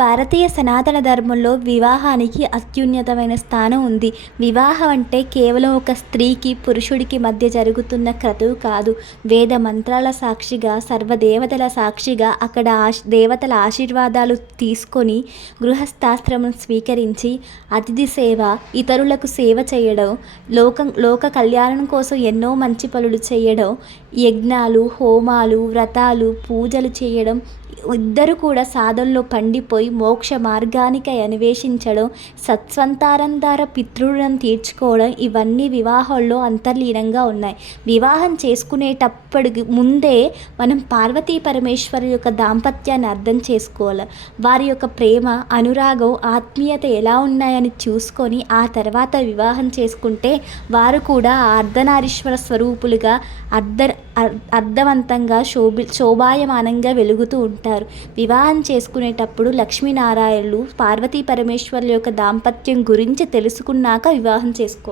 భారతీయ సనాతన ధర్మంలో వివాహానికి అత్యున్నతమైన స్థానం ఉంది. వివాహం అంటే కేవలం ఒక స్త్రీకి పురుషుడికి మధ్య జరుగుతున్న క్రతువు కాదు. వేద మంత్రాల సాక్షిగా, సర్వదేవతల సాక్షిగా అక్కడ దేవతల ఆశీర్వాదాలు తీసుకొని గృహస్థాశ్రమం స్వీకరించి అతిథి సేవ, ఇతరులకు సేవ చేయడం, లోక కళ్యాణం కోసం ఎన్నో మంచి పనులు చేయడం, యజ్ఞాలు, హోమాలు, వ్రతాలు, పూజలు చేయడం, ఇద్దరు కూడా సాధనలో పండిపోయి మోక్ష మార్గానికి అన్వేషించడం, సత్సంతానం ద్వారా పితృరుణం తీర్చుకోవడం, ఇవన్నీ వివాహంలో అంతర్లీనంగా ఉన్నాయి. వివాహం చేసుకునేటప్పటికి ముందే మనం పార్వతీ పరమేశ్వరు యొక్క దాంపత్యాన్ని అర్థం చేసుకోవాలి. వారి యొక్క ప్రేమ, అనురాగం, ఆత్మీయత ఎలా ఉన్నాయని చూసుకొని ఆ తర్వాత వివాహం చేసుకుంటే వారు కూడా అర్ధనారీశ్వర స్వరూపులుగా అర్థవంతంగా శోభాయమానంగా వెలుగుతూ ఉంటారు. వివాహం చేసుకునేటప్పుడు లక్ష్మీనారాయణులు పార్వతీ పరమేశ్వరుల యొక్క దాంపత్యం గురించి తెలుసుకున్నాక వివాహం చేసుకోవాలి.